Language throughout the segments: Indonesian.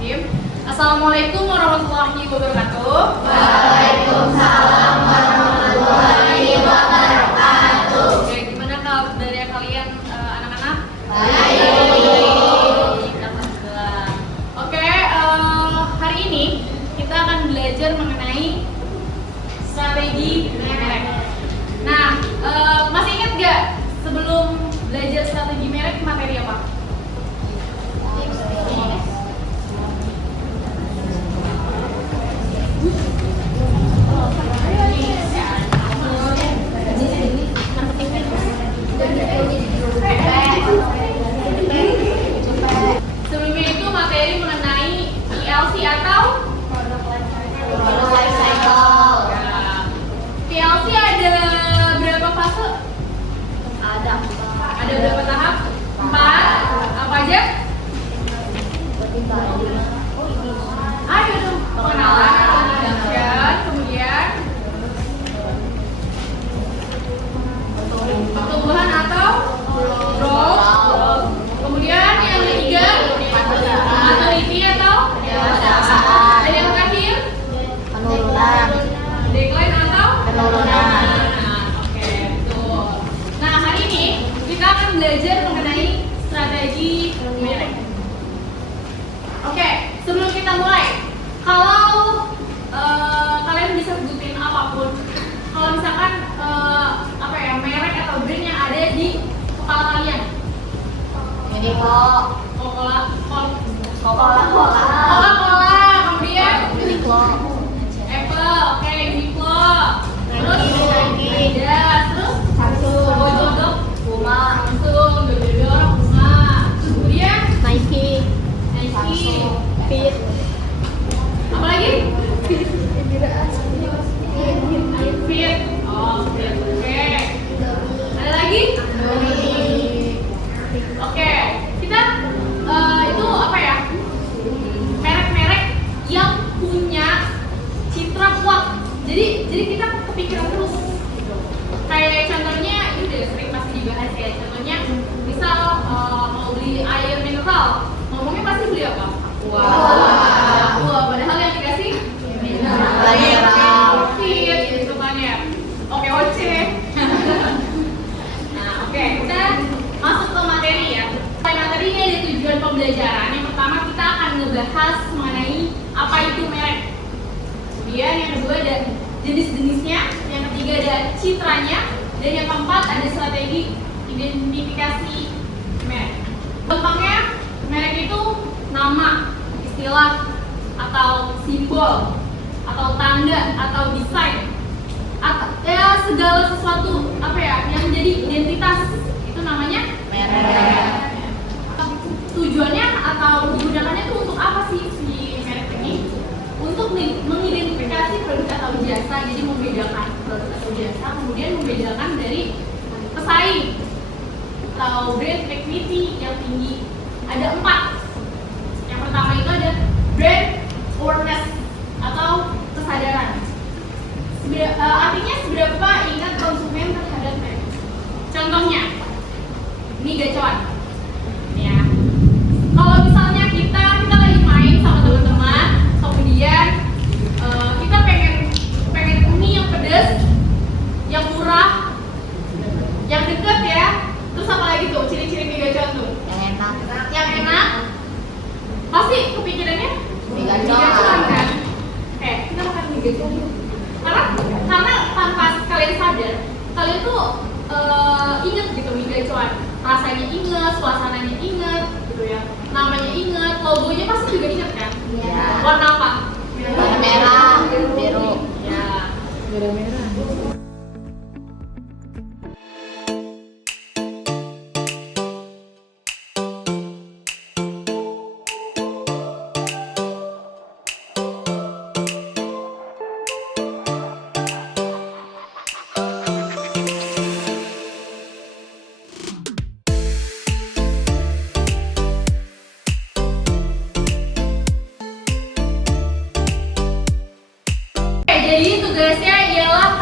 Bismillahirrahmanirrahim. Assalamualaikum warahmatullahi wabarakatuh. Waalaikumsalam warahmatullahi wabarakatuh. Oke, gimana kabarnya kalian anak-anak? Baik. Alhamdulillah. Oke, hari ini kita akan belajar mengenai strategi merek. Nah, masih ingat gak sebelum belajar strategi merek materi apa? Sebelumnya itu materi mengenai PLC atau Product life cycle. PLC ada berapa fase? Ada berapa tahap? 4. Apa aja? Ayo dong. Pengenalan, introduction, kemudian pertumbuhan atau growth. Kemudian yang ketiga maturity atau dan yang terakhir Penurunan. decline atau Penurunan. Oke, betul. Nah, hari ini kita akan belajar mengenai strategi merek. Oke, sebelum kita mulai, kalau kalian bisa sebutin apapun, kalau misalkan merek atau brand yang ada di kepala kalian, Uniqlo. Coca-Cola, kemudian Uniqlo. Apple, oke, Uniqlo, terus Nike. Adidas, terus Samsung. Bojodok, Puma. Samsung, Dodor, Puma, kemudian Nike. Nike, Fit. apa lagi? Fit, oh Fit, oke. Ada lagi? Oke, kita itu apa ya? Merek-merek yang punya citra kuat. Jadi kita kepikiran terus. Gitu. Kayak contohnya ini udah sering pasti dibahas ya. Contohnya misal mau beli air mineral, ngomongnya pasti beli apa? Aqua. Padahal yang dikasih Mineral. Fit, gitu kan ya. Oke, oce. Nah, oke, kita masuk ke materi ya. Materi ini ada tujuan pembelajaran. Yang pertama kita akan ngebahas mengenai apa itu merek. Kemudian yang kedua ada jenis-jenisnya. Yang ketiga ada citranya. Dan yang keempat ada strategi identifikasi merek. Gampangnya merek itu nama, istilah, atau simbol, atau tanda, atau desain, atau ya segala sesuatu yang menjadi identitas itu namanya Merek. Tujuannya atau digunakannya itu untuk apa sih si merek ini? Untuk mengidentifikasi produk atau jasa, jadi membedakan produk atau jasa, kemudian membedakan dari pesaing atau brand equity yang tinggi. Ada 4. Yang pertama itu ada brand awareness atau kesadaran. Artinya seberapa ingat konsumen terhadap merek. Contohnya, ini gacuan. Ya. Kalau misalnya kita lagi main sama teman-teman, kemudian kita pengen mie yang pedas, yang murah, yang deket ya. Terus apa lagi tuh ciri-ciri mie gacuan tuh? Yang enak. Pasti kepikirannya Mie mie gacuan. gacuan kan? Kita makan mie gacuan yuk. Karena tanpa kalian sadar, kalian tuh inget gitu mie gacuan. Rasanya inget, suasananya inget, gitu ya. Namanya inget, logonya pasti juga inget kan? Iya. Warna apa? Warna merah, biru. Ya. Merah-merah. Jadi tugasnya ialah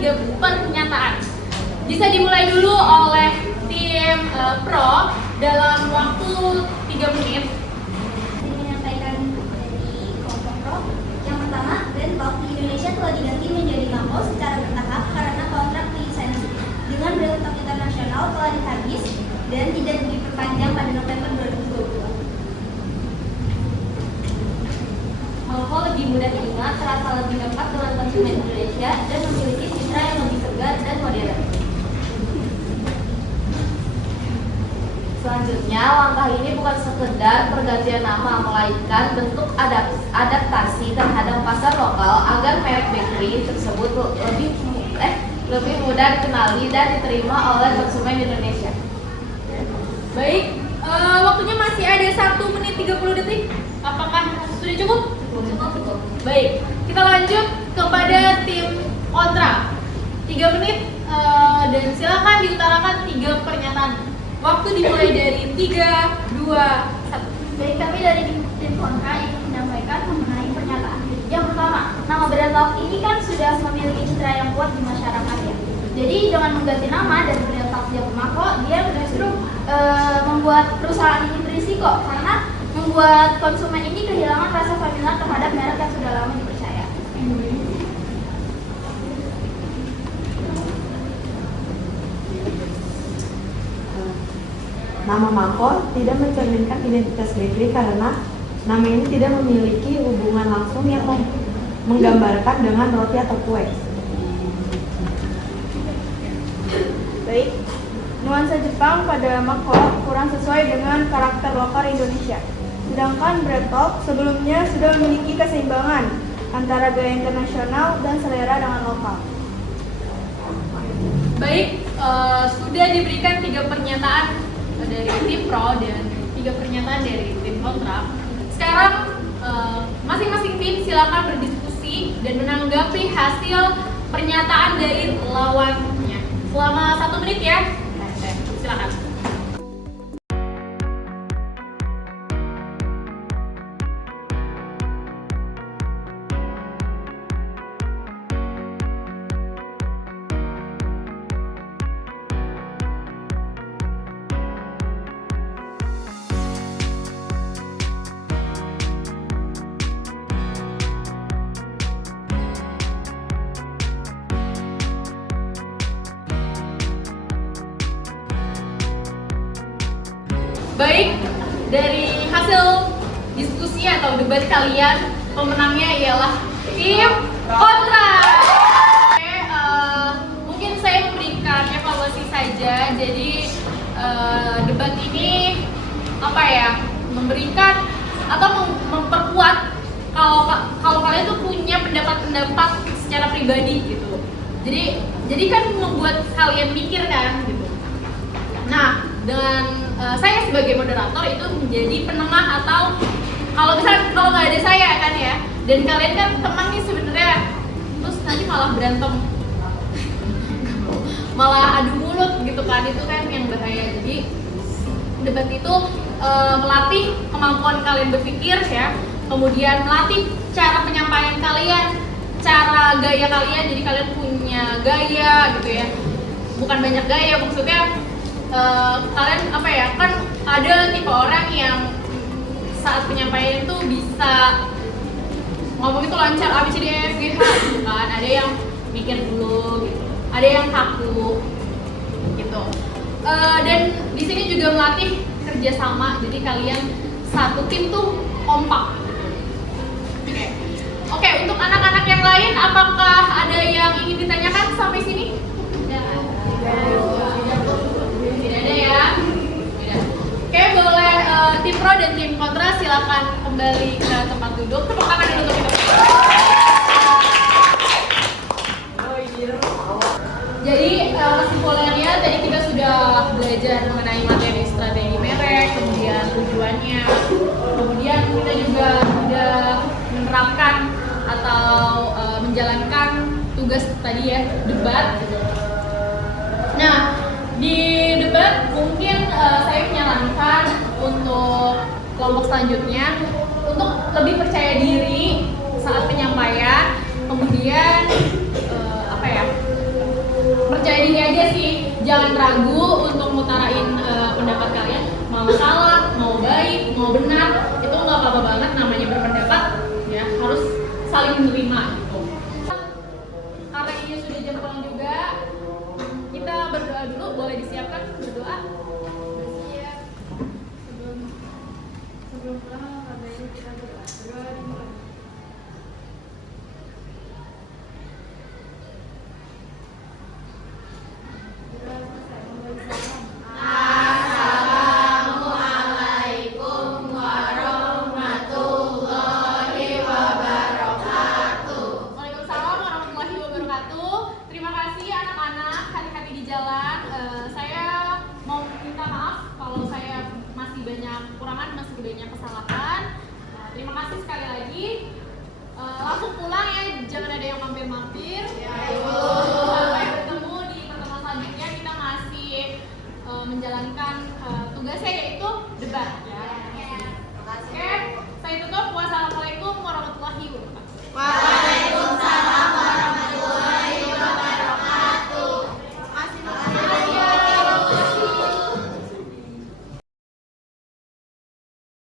3 pernyataan. Bisa dimulai dulu oleh tim pro dalam waktu 3 menit. Menyampaikan dari kelompok pro. Yang pertama, Brand Talk di Indonesia telah diganti menjadi Mako secara bertahap karena kontrak lisensi dengan Brand Talk Internasional telah dihabis dan tidak diperpanjang pada November 2020. Mako lebih mudah diingat, terasa lebih tepat dengan konsumen Indonesia dan memiliki citra yang lebih segar dan modern. Selanjutnya, langkah ini bukan sekedar pergantian nama, melainkan bentuk adaptasi terhadap pasar lokal agar merek bakery tersebut lebih mudah dikenali dan diterima oleh konsumen Indonesia. Baik, waktunya masih ada 1 menit 30 detik. Apakah sudah cukup? Cukup. Baik, kita lanjut kepada tim kontra. 3 menit dan silakan diutarakan 3 pernyataan. Waktu dimulai dari 3, 2, 1. Baik, kami dari tim kontra ingin menyampaikan mengenai pernyataan. Yang pertama, nama Brand Talk ini kan sudah memiliki citra yang kuat di masyarakat ya. Jadi dengan mengganti nama dari Brand Talk jadi Mako, dia justru membuat perusahaan ini berisiko karena membuat konsumen ini kehilangan rasa familiar terhadap merek yang sudah lama dipercaya. Nama Mako tidak mencerminkan identitas bakery karena nama ini tidak memiliki hubungan langsung yang menggambarkan dengan roti atau kue. Baik, nuansa Jepang pada Mako kurang sesuai dengan karakter lokal Indonesia. Sedangkan Brand Talk sebelumnya sudah memiliki keseimbangan antara gaya internasional dan selera dengan lokal. Baik, sudah diberikan 3 pernyataan dari tim pro dan 3 pernyataan dari tim kontra. Sekarang masing-masing tim silakan berdiskusi dan menanggapi hasil pernyataan dari lawannya selama 1 menit ya. Silakan. Baik, dari hasil diskusi atau debat kalian, pemenangnya ialah tim kontra. Oke, mungkin saya memberikan evaluasi saja. Jadi debat ini apa ya, memberikan atau memperkuat kalau kalian tuh punya pendapat-pendapat secara pribadi gitu. Jadi kan membuat kalian mikir kan gitu. Nah, dengan saya sebagai moderator itu menjadi penengah atau kalau nggak ada saya kan ya, dan kalian kan teman nih sebenarnya, terus nanti malah berantem, malah adu mulut gitu kan, itu kan yang bahaya. Jadi debat itu melatih kemampuan kalian berpikir ya, kemudian melatih cara penyampaian kalian, cara gaya kalian. Jadi kalian punya gaya gitu ya, bukan banyak gaya maksudnya. Kalian apa ya, kan ada tipe orang yang saat penyampaian itu bisa ngomong itu lancar A B C D E F G H gitu kan, ada yang mikir dulu gitu, ada yang kaku gitu. Dan di sini juga melatih kerjasama, jadi kalian satu tim tuh kompak. Oke, untuk anak-anak yang lain, apakah ada yang ingin ditanyakan sampai sini? Tidak ada ya? Tidak. Oke, boleh tim pro dan tim kontra silakan kembali ke tempat duduk. Tepuk tangan dulu untuk kita. Jadi kesimpulannya tadi kita sudah belajar mengenai materi strategi merek, kemudian tujuannya, kemudian kita juga sudah menerapkan atau menjalankan tugas tadi ya, debat. Nah, di debat mungkin saya menyarankan untuk kelompok selanjutnya untuk lebih percaya diri saat penyampaian, kemudian jangan ragu untuk ngutarain pendapat kalian, mau salah, mau baik, mau benar, itu nggak apa-apa banget, namanya berpendapat ya, harus saling menerima gitu. Karena ini sudah jam pulang juga, kita berdoa dulu, boleh disiapkan berdoa? Bersiap. Sebelum pulang, karena ini kita berdoa dimulai. Assalamualaikum warahmatullahi wabarakatuh. Waalaikumsalam warahmatullahi wabarakatuh. Terima kasih anak-anak, hati-hati di jalan. Saya mau minta maaf kalau saya masih banyak kekurangan, masih banyak kesalahan. Terima kasih sekali lagi. Langsung pulang ya, jangan ada yang mampir-mampir. Sampai bertemu di pertemuan selanjutnya, kita masih menjalankan tugasnya yaitu debat ya. Oke, saya tutup. Wassalamualaikum warahmatullahi wabarakatuh.